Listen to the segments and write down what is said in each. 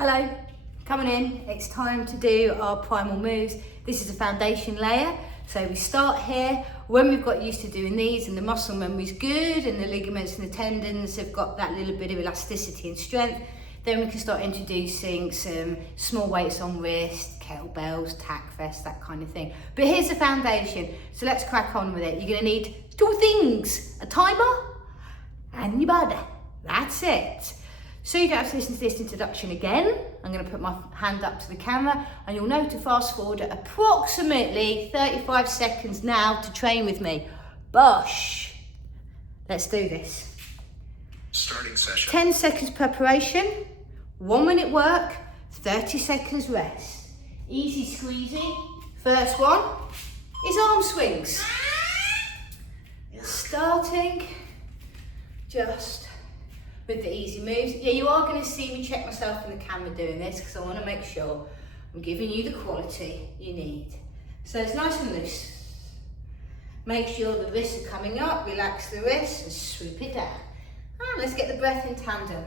Hello, coming in. It's time to do our primal moves. This is a foundation layer. So we start here. When we've got used to doing these and the muscle memory's good and the ligaments and the tendons have got that little bit of elasticity and strength, then we can start introducing some small weights on wrist, kettlebells, tack vests, that kind of thing. But here's the foundation. So let's crack on with it. You're gonna need two things, a timer and your body. That's it. So you don't have to listen to this introduction again. I'm going to put my hand up to the camera and you'll know to fast forward at approximately 35 seconds now to train with me. Bosh! Let's do this. Starting session. 10 seconds preparation, 1 minute work, 30 seconds rest. Easy squeezy. First one is arm swings. Starting just with the easy moves. Yeah, you are going to see me check myself in the camera doing this because I want to make sure I'm giving you the quality you need. So it's nice and loose. Make sure the wrists are coming up, relax the wrists and swoop it down. And let's get the breath in tandem.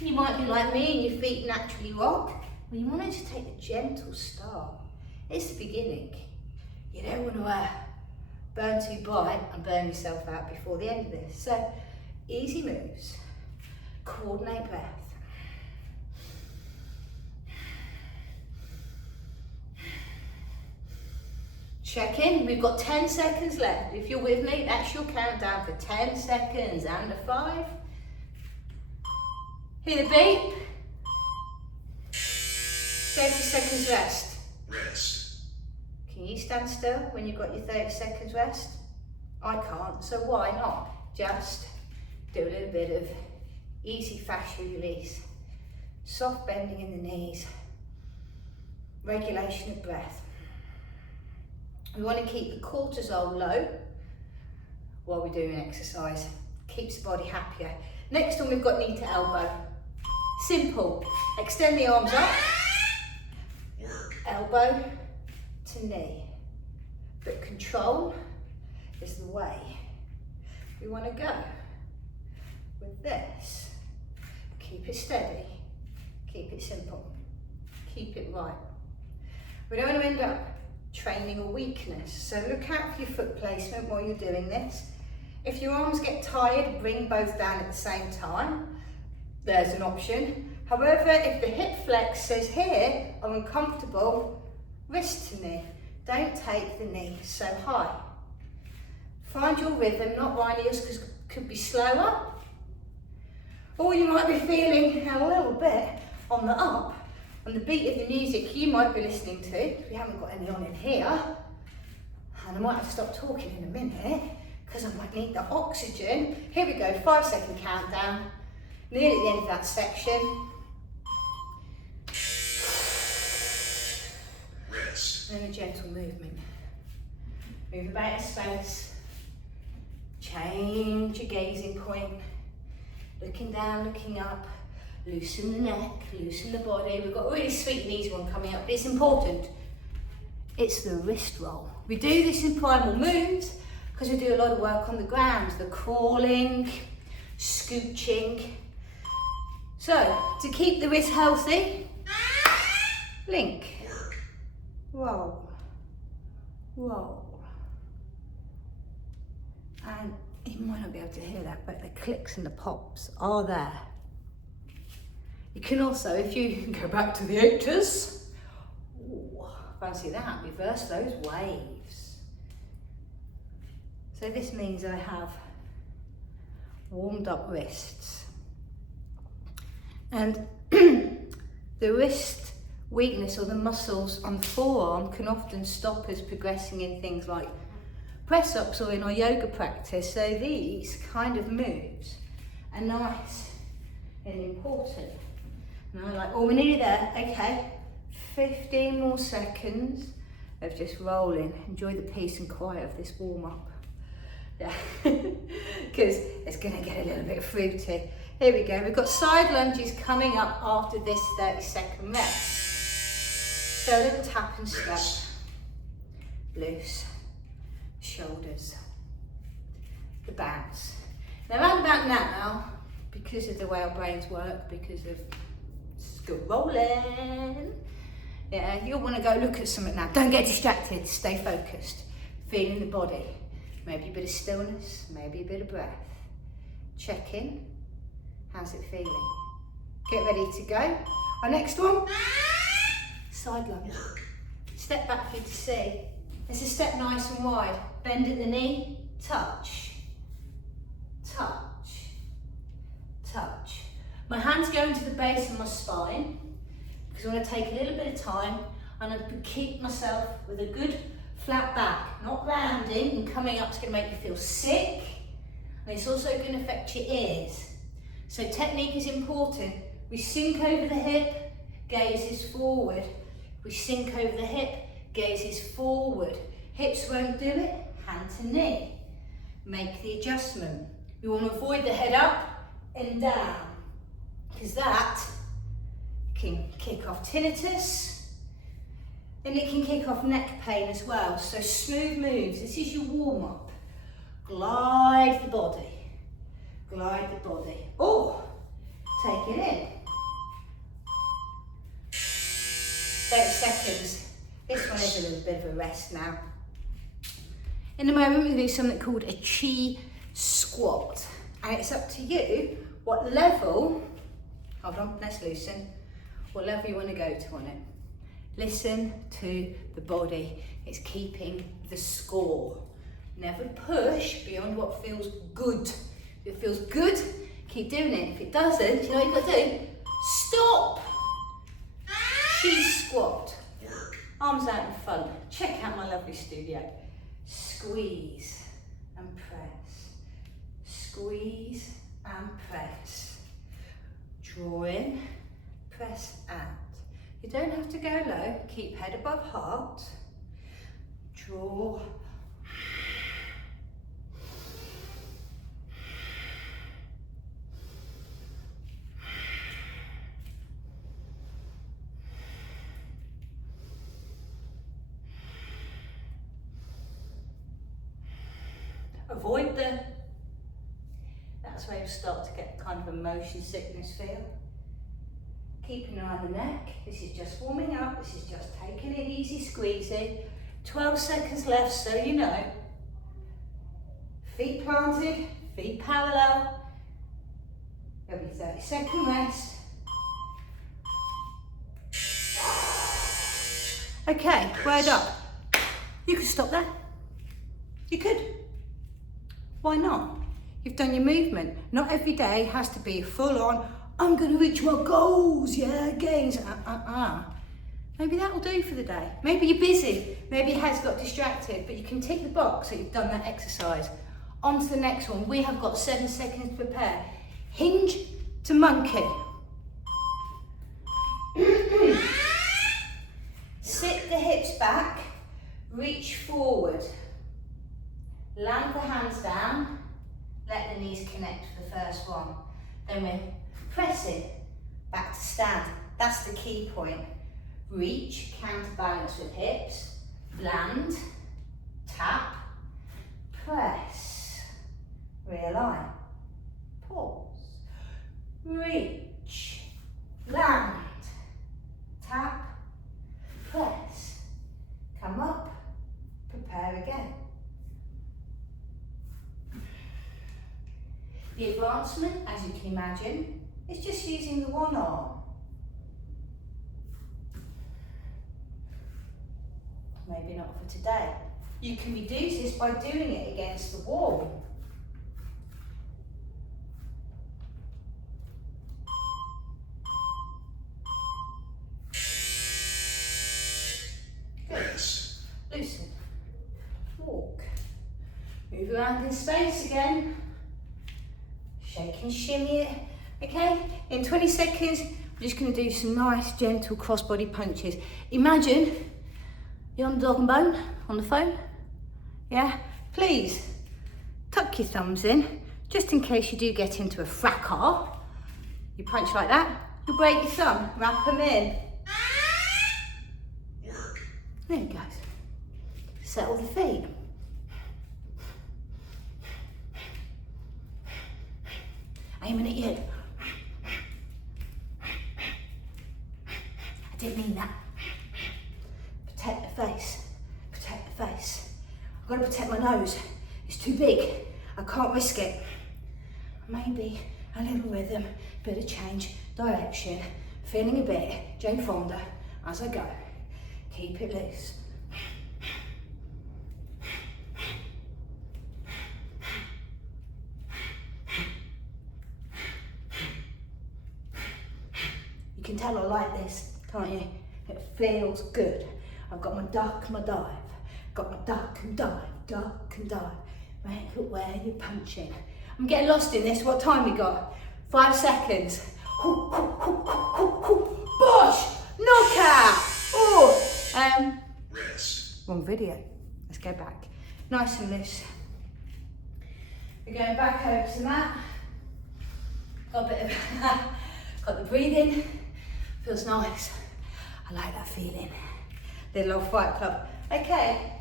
You might be like me and your feet naturally rock. Well, you want to take a gentle start. It's the beginning. You don't want to burn too bright and burn yourself out before the end of this. So, easy moves. Coordinate breath. Check in. We've got 10 seconds left. If you're with me, that's your countdown for 10 seconds. And a 5. Hear the beep. 30 seconds rest. Rest. Can you stand still when you've got your 30 seconds rest? I can't, so why not? Just do a little bit of easy fascia release, soft bending in the knees, regulation of breath. We want to keep the cortisol low while we're doing exercise. Keeps the body happier. Next one, we've got knee to elbow. Simple. Extend the arms up. Work. Elbow to knee, but control is the way we want to go with this. Keep it steady, keep it simple, keep it right. We don't want to end up training a weakness, so look out for your foot placement while you're doing this. If your arms get tired, bring both down at the same time. There's an option. However, if the hip flex says here, I'm uncomfortable, wrist to knee. Don't take the knee so high. Find your rhythm, not mine, yours could be slower. Or you might be feeling a little bit on the up, on the beat of the music you might be listening to. We haven't got any on in here. And I might have to stop talking in a minute because I might need the oxygen. Here we go, 5 second countdown. Nearly at the end of that section. And then a gentle movement. Move about a space. Change your gazing point. Looking down, looking up. Loosen the neck, loosen the body. We've got a really sweet and easy one coming up, but it's important. It's the wrist roll. We do this in primal moves because we do a lot of work on the ground. The crawling, scooching. So, to keep the wrist healthy, link. Roll, roll. And you might not be able to hear that, but the clicks and the pops are there. You can also, if you go back to the 80s, ooh, fancy that, reverse those waves. So this means I have warmed up wrists. And the wrist weakness or the muscles on the forearm can often stop us progressing in things like press-ups or in our yoga practice. So these kind of moves are nice and important. And I'm like, oh, we're nearly there. Okay, 15 more seconds of just rolling. Enjoy the peace and quiet of this warm-up. Yeah, because it's going to get a little bit fruity. Here we go. We've got side lunges coming up after this 30-second rest. So a little tap and stretch. Loose. Shoulders. the bounce. Now around about now, because of the way our brains work, because of school rolling, yeah, you'll want to go look at something now. Don't get distracted, stay focused. Feeling the body. Maybe a bit of stillness, maybe a bit of breath. Check in. How's it feeling? Get ready to go. Our next one, side lunge. Step back for you to see. Let's just step nice and wide. Bend at the knee, touch, touch, touch. My hands go into the base of my spine because I want to take a little bit of time and I keep myself with a good flat back, not rounding and coming up is going to make you feel sick, and it's also going to affect your ears. So technique is important. We sink over the hip, gaze is forward. We sink over the hip, gaze is forward. Hips won't do it, hand to knee. Make the adjustment. We want to avoid the head up and down, because that can kick off tinnitus, and it can kick off neck pain as well. So smooth moves, this is your warm up. Glide the body, glide the body. Oh, take it in. 30 seconds. This one is a little bit of a rest now. In a moment we're going to do something called a chi squat. And it's up to you what level, hold on, let's loosen, what level you want to go to on it. Listen to the body. It's keeping the score. Never push beyond what feels good. If it feels good, keep doing it. If it doesn't, you know what you've got to do? Stop! Chi squat. Arms out in front. Check out my lovely studio. Squeeze and press. Squeeze and press. Draw in, press out. You don't have to go low. Keep head above heart. Draw. Avoid that's where you start to get kind of a motion sickness feel. Keep an eye on the neck. This is just warming up. This is just taking it easy, squeezing. 12 seconds left, so you know. Feet planted, feet parallel. There'll be 30-second rest. Okay, word up. You could stop there. You could. Why not? You've done your movement. Not every day has to be full on, I'm going to reach my goals, yeah, gains. Maybe that'll do for the day. Maybe you're busy. Maybe your head's got distracted, but you can tick the box that you've done that exercise. On to the next one. We have got 7 seconds to prepare. Hinge to monkey. Sit the hips back, reach forward. Land the hands down, let the knees connect for the first one. Then we're pressing back to stand. That's the key point. Reach, counterbalance with hips, land, tap, press, realign, pause, reach, land, tap, press, come up, prepare again. The advancement, as you can imagine, is just using the one arm. Maybe not for today. You can reduce this by doing it against the wall. Good. Loosen. Walk. Move around in space again. Shake and shimmy it. Okay, in 20 seconds, we're just going to do some nice, gentle crossbody punches. Imagine you're on the dog and bone on the phone. Yeah, please tuck your thumbs in, just in case you do get into a fracas. You punch like that, you'll break your thumb. Wrap them in. There you go. Settle the feet. aiming at you. I didn't mean that. Protect the face, protect the face. I've got to protect my nose. It's too big, I can't risk it. Maybe a little rhythm, bit of change, direction, feeling a bit Jane Fonda as I go. Keep it loose. You can tell I like this, can't you? It feels good. I've got my duck, my dive. Got my duck and dive, duck and dive. Make it where you're punching. I'm getting lost in this. What time we got? 5 seconds. Bosh! Knockout! Oh! Rest. Wrong video. Let's go back. Nice and loose. We're going back over to that. Got a bit of, got the breathing. Feels nice. I like that feeling. Little old Fight Club. Okay.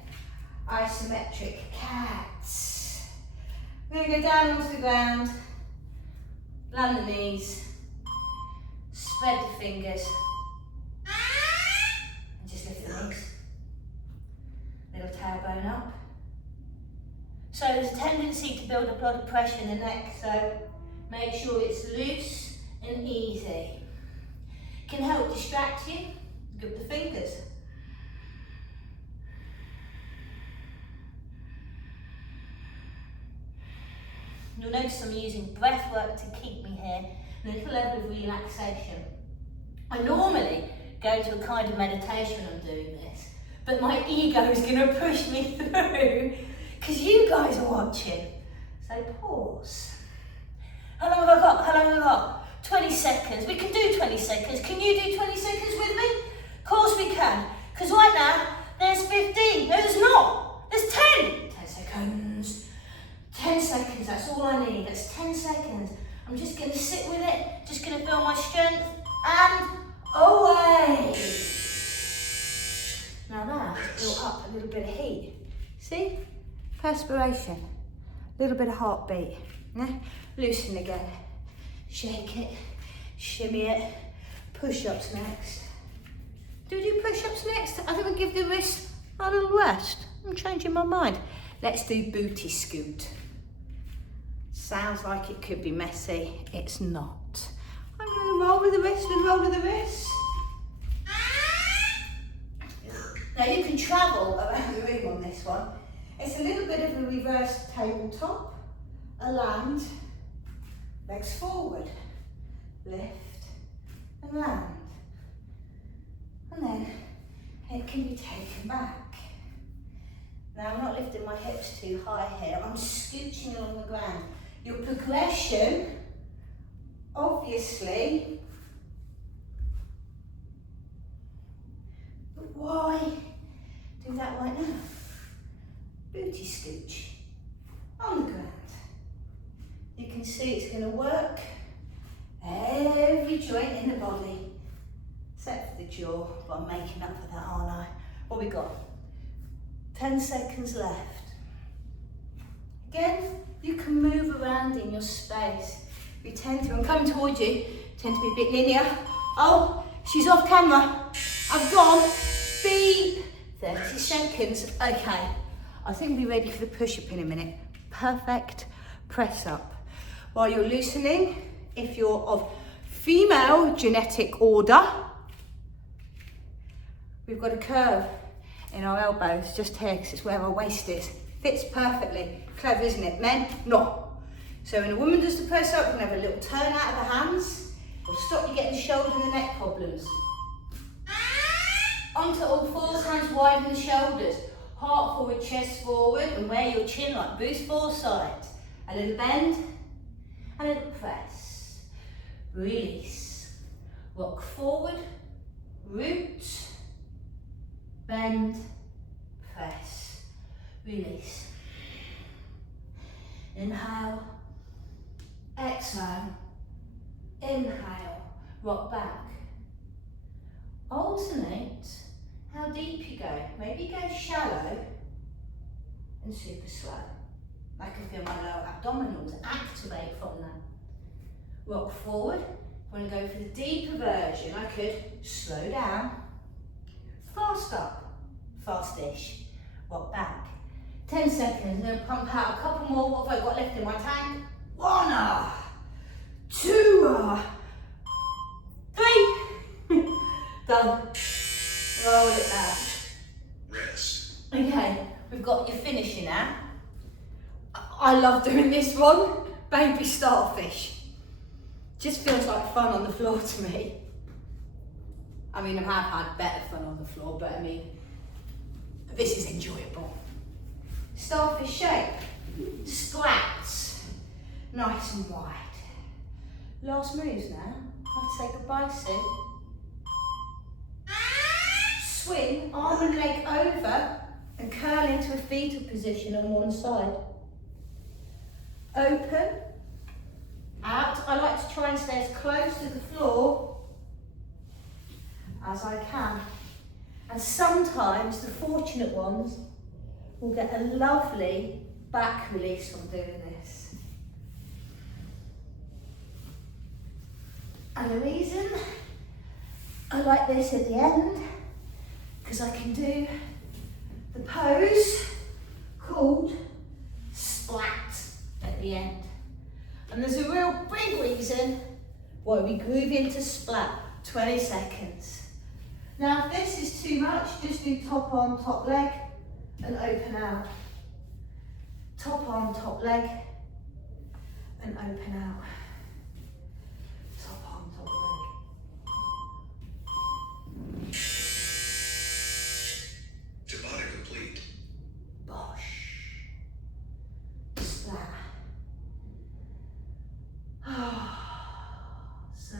Isometric cats. We're going to go down onto the ground. Land the knees. Spread the fingers. And just lift the knees. Little tailbone up. So there's a tendency to build up a lot of pressure in the neck, so make sure it's loose and easy. Can help distract you. Grip the fingers. You'll notice I'm using breath work to keep me here, and a little level of relaxation. I normally go to a kind of meditation when I'm doing this, but my ego is going to push me through because you guys are watching. So pause. How long have I got? How long have I got? 20 seconds. We can do 20 seconds. Can you do 20 seconds with me? Of course we can. Because right now, there's 15. No, there's not. There's 10. 10 seconds. 10 seconds, that's all I need. That's 10 seconds. I'm just going to sit with it. Just going to feel my strength. And away. Now that's built up a little bit of heat. See? Perspiration. A little bit of heartbeat. Yeah? Loosen again. Shake it. Shimmy it. Push-ups next. Do we do push-ups next? I think we'll give the wrist a little rest. I'm changing my mind. Let's do booty scoot. Sounds like it could be messy. It's not. I'm going to roll with the wrist and roll with the wrist. Now you can travel around the room on this one. It's a little bit of a reverse tabletop. A land. Legs forward. Lift and land. And then it can be taken back. Now I'm not lifting my hips too high here. I'm scooching along the ground. Your progression, obviously, but why do that right now? Booty scooch on the ground. You can see it's going to work every joint in the body, except for the jaw, but I'm making up for that, aren't I? What we got? 10 seconds left. Again, you can move around in your space. You tend to, I'm coming towards you, tend to be a bit linear. Oh, she's off camera. I've gone. Beep. 30 seconds. Okay. I think we'll be ready for the push-up in a minute. Perfect press up. While you're loosening, if you're of female genetic order, we've got a curve in our elbows, just here, because it's where our waist is. Fits perfectly. Clever, isn't it? Men, not. So when a woman does the press up, you can have a little turn out of the hands. It'll stop you getting shoulder and the neck problems. Onto all fours, hands widen the shoulders. Heart forward, chest forward, and wear your chin like Bruce Forsyth. A little bend, and a little press. Release. Rock forward, root, bend, press, release. Inhale, exhale, inhale, rock back. Alternate how deep you go. Maybe go shallow and super slow. I can feel my lower abdominals activate from that. rock forward. I want to go for the deeper version. I could slow down, fast up, fast-ish, rock back. 10 seconds, I'm going to pump out a couple more. What have I got left in my tank? 1, 2, 3. Done. Roll it back. Rest. Okay, we've got your finishing now. I love doing this one. Baby starfish. Just feels like fun on the floor to me. I mean, I have had better fun on the floor, but I mean, this is enjoyable. Starfish shape. Splats. Nice and wide. Last moves now. I have to say goodbye soon. Swing, arm and leg over and curl into a fetal position on one side. Open, out. I like to try and stay as close to the floor as I can. And sometimes the fortunate ones will get a lovely back release from doing this. And the reason I like this at the end, because I can do the pose called splat at the end. And there's a real big reason why we groove into splat, 20 seconds. Now if this is too much, just do top arm, top leg and open out. Top arm, top leg and open out. Top arm, top leg. Tabata complete. Bosh. Splat. So,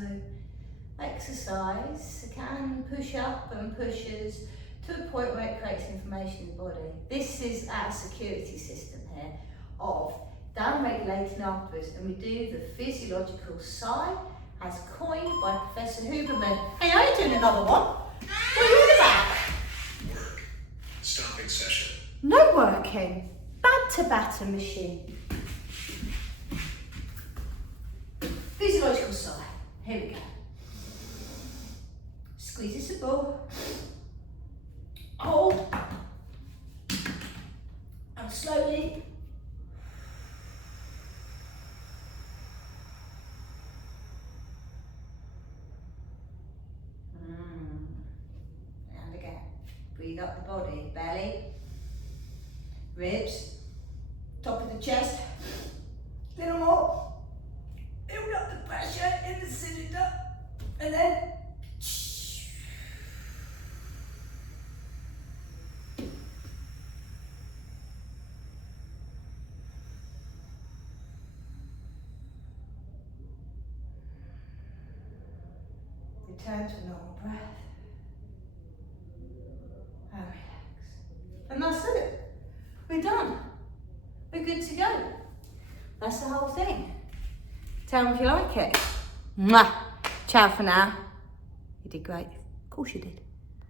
exercise can push up and pushes to a point where it creates inflammation in the body. This is our security system here of down-regulating afterwards, and we do the physiological sigh as coined by Professor Huberman. Hey, are you doing another one? What are you on about? Work. Stopping session. No working. Batter machine. Physiological sigh. Here we go. Squeeze this a ball. Hold. And slowly. And again. Breathe up the body. Belly. Ribs. Top of the chest. Little more. Build up the pressure in the cylinder. And then return to a normal breath and relax. And that's it. We're done. We're good to go. That's the whole thing. Tell me if you like it. Mwah. Ciao for now. You did great. Of course you did.